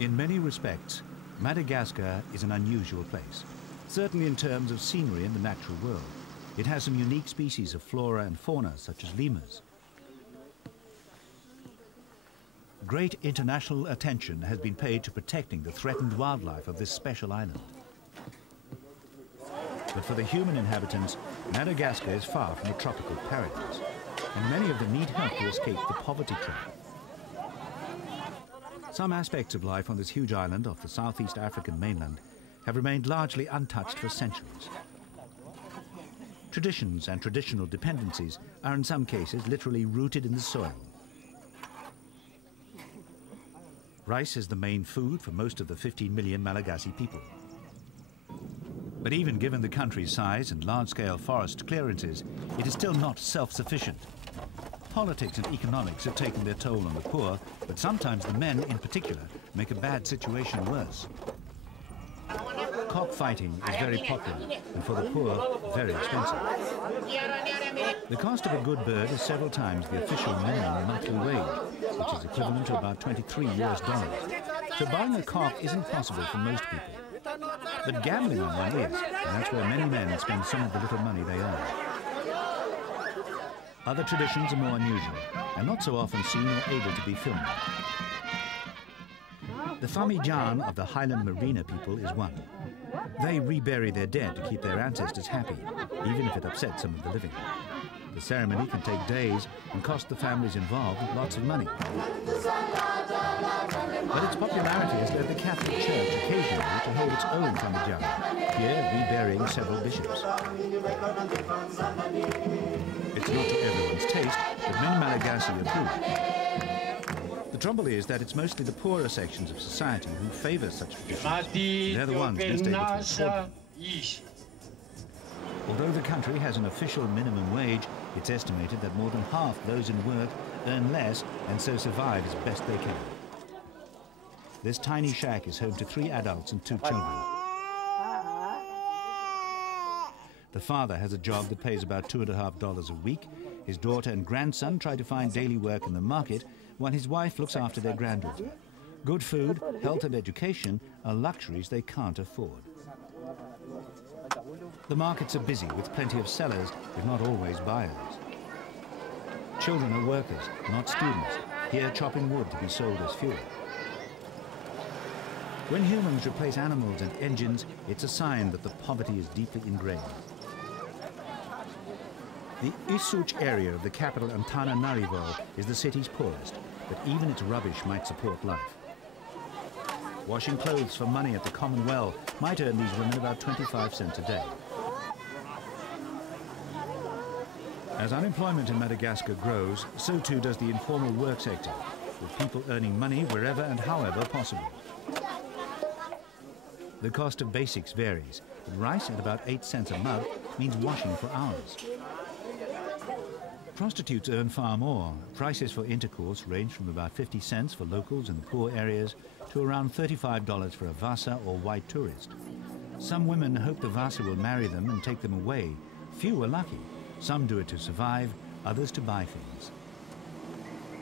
In many respects, Madagascar is an unusual place, certainly in terms of scenery and the natural world. It has some unique species of flora and fauna, such as lemurs. Great international attention has been paid to protecting the threatened wildlife of this special island. But for the human inhabitants, Madagascar is far from a tropical paradise, and many of them need help to escape the poverty trap. Some aspects of life on this huge island off the southeast African mainland have remained largely untouched for centuries. Traditions and traditional dependencies are in some cases literally rooted in the soil. Rice is the main food for most of the 15 million Malagasy people. But even given the country's size and large-scale forest clearances, it is still not self-sufficient. Politics and economics have taken their toll on the poor, but sometimes the men, in particular, make a bad situation worse. Cockfighting is very popular, and for the poor, very expensive. The cost of a good bird is several times the official minimum monthly wage, which is equivalent to about $23 US. So buying a cock isn't possible for most people. But gambling on one is, and that's where many men spend some of the little money they earn. Other traditions are more unusual, and not so often seen or able to be filmed. The Famijan of the Highland Marina people is one. They rebury their dead to keep their ancestors happy, even if it upsets some of the living. The ceremony can take days and cost the families involved lots of money. But its popularity has led the Catholic Church occasionally to hold its own Famijan, here reburying several bishops. It's not to everyone's taste, but many Malagasy approve. The trouble is that it's mostly the poorer sections of society who favour such traditions. They're the ones best able to afford them. Although the country has an official minimum wage, it's estimated that more than half those in work earn less and so survive as best they can. This tiny shack is home to 3 adults and 2 children. The father has a job that pays about $2.50 a week. His daughter and grandson try to find daily work in the market, while his wife looks after their granddaughter. Good food, health and education are luxuries they can't afford. The markets are busy with plenty of sellers, if not always buyers. Children are workers, not students, here chopping wood to be sold as fuel. When humans replace animals and engines, it's a sign that the poverty is deeply ingrained. The Isuch area of the capital Antananarivo is the city's poorest, but even its rubbish might support life. Washing clothes for money at the common well might earn these women about 25 cents a day. As unemployment in Madagascar grows, so too does the informal work sector, with people earning money wherever and however possible. The cost of basics varies, but rice at about 8 cents a mug means washing for hours. Prostitutes earn far more. Prices for intercourse range from about 50 cents for locals in the poor areas to around $35 for a Vasa or white tourist. Some women hope the Vasa will marry them and take them away. Few are lucky. Some do it to survive, others to buy things.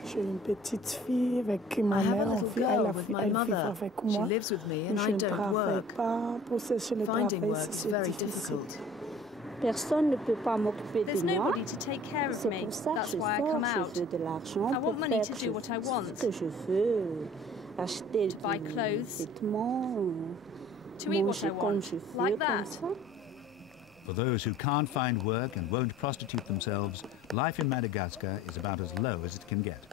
I have a little girl with my mother. She lives with me and I don't work. Finding work is very difficult. There's nobody to take care of me. That's why I come out. I want money to do what I want. To buy clothes. To eat what I want. Like that. For those who can't find work and won't prostitute themselves, life in Madagascar is about as low as it can get.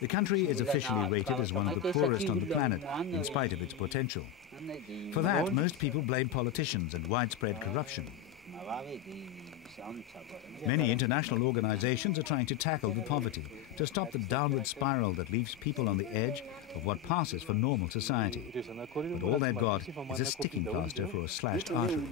The country is officially rated as one of the poorest on the planet, in spite of its potential. For that, most people blame politicians and widespread corruption. Many international organizations are trying to tackle the poverty, to stop the downward spiral that leaves people on the edge of what passes for normal society. But all they've got is a sticking plaster for a slashed artery.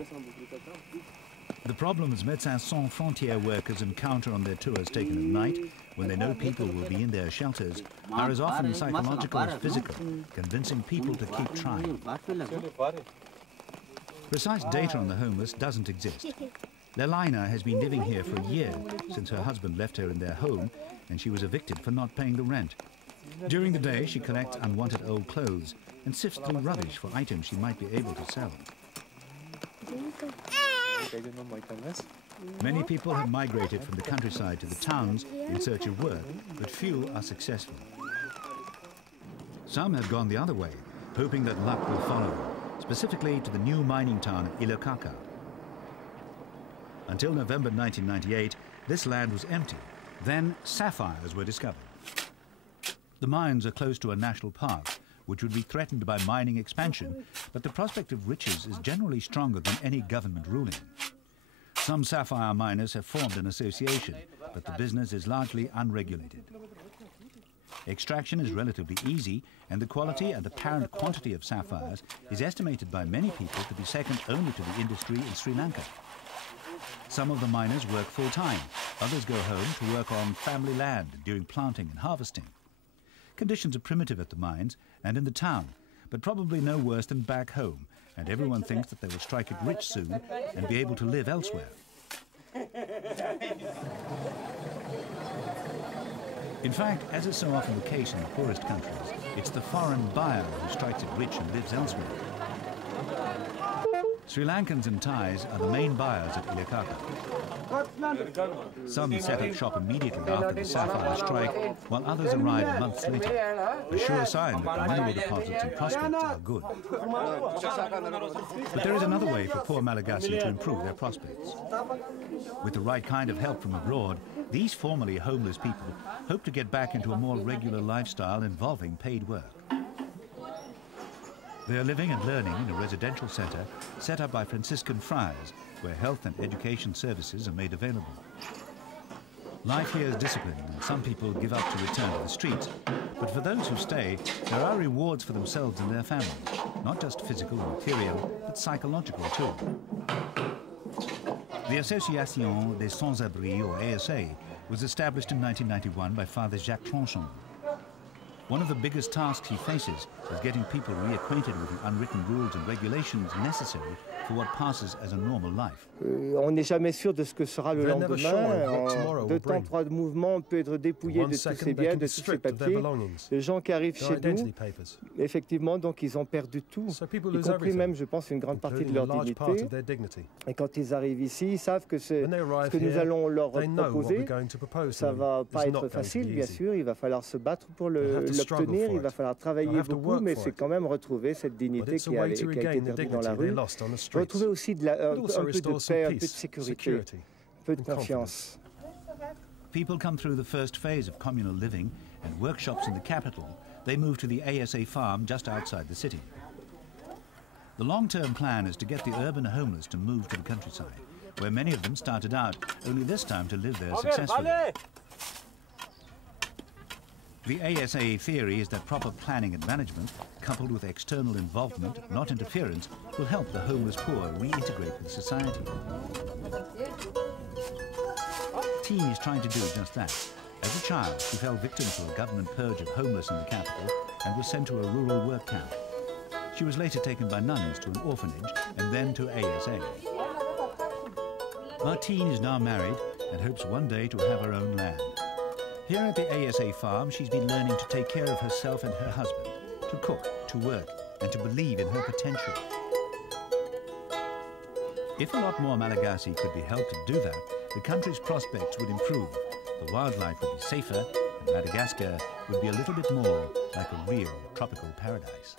The problems Médecins Sans Frontières workers encounter on their tours taken at night, when they know people will be in their shelters, are as often psychological as physical, convincing people to keep trying. Precise data on the homeless doesn't exist. Lelaina has been living here for a year, since her husband left her in their home, and she was evicted for not paying the rent. During the day, she collects unwanted old clothes and sifts through rubbish for items she might be able to sell. Many people have migrated from the countryside to the towns in search of work, but few are successful. Some have gone the other way, hoping that luck will follow, specifically to the new mining town of Ilokaka. Until November 1998, this land was empty. Then sapphires were discovered. The mines are close to a national park, which would be threatened by mining expansion, but the prospect of riches is generally stronger than any government ruling. Some sapphire miners have formed an association, but the business is largely unregulated. Extraction is relatively easy, and the quality and apparent quantity of sapphires is estimated by many people to be second only to the industry in Sri Lanka. Some of the miners work full-time, others go home to work on family land during planting and harvesting. Conditions are primitive at the mines and in the town, but probably no worse than back home, and everyone thinks that they will strike it rich soon and be able to live elsewhere. In fact, as is so often the case in the poorest countries, it's the foreign buyer who strikes it rich and lives elsewhere. Sri Lankans and Thais are the main buyers at Ilokaka. Some set up shop immediately after the sapphire strike, while others arrive months later, a sure sign that the mineral deposits and prospects are good. But there is another way for poor Malagasy to improve their prospects. With the right kind of help from abroad, these formerly homeless people hope to get back into a more regular lifestyle involving paid work. They are living and learning in a residential centre set up by Franciscan friars, where health and education services are made available. Life here is disciplined, and some people give up to return to the streets. But for those who stay, there are rewards for themselves and their families, not just physical and material, but psychological too. The Association des Sans-Abri, or ASA, was established in 1991 by Father Jacques Tronchon. One of the biggest tasks he faces is getting people reacquainted with the unwritten rules and regulations necessary for what passes as a normal life. On n'est jamais sûr de ce que sera le lendemain. En 2 temps, 3 mouvements, on peut être dépouillé de tous ses biens, de tous ses papiers. Les gens qui arrivent chez nous, effectivement, donc ils ont perdu tout, y compris même, je pense, une grande partie de leur dignité. Et quand ils arrivent ici, ils savent que ce que nous allons leur proposer, ça ne va pas être facile, bien sûr. Il va falloir se battre pour l'obtenir, il va falloir travailler beaucoup, mais c'est quand même retrouver cette dignité qui a été perdue dans la rue. Retrouver aussi un peu de paix, un peu de sécurité, un peu de confiance. People come through the first phase of communal living and workshops in the capital. They move to the ASA farm just outside the city. The long-term plan is to get the urban homeless to move to the countryside, where many of them started out, only this time to live there successfully. The ASA theory is that proper planning and management, coupled with external involvement, not interference, will help the homeless poor reintegrate with society. Teen is trying to do just that. As a child, she fell victim to a government purge of homeless in the capital and was sent to a rural work camp. She was later taken by nuns to an orphanage and then to ASA. Martine is now married and hopes one day to have her own land. Here at the ASA farm, she's been learning to take care of herself and her husband, to cook, to work, and to believe in her potential. If a lot more Malagasy could be helped to do that, the country's prospects would improve, the wildlife would be safer, and Madagascar would be a little bit more like a real tropical paradise.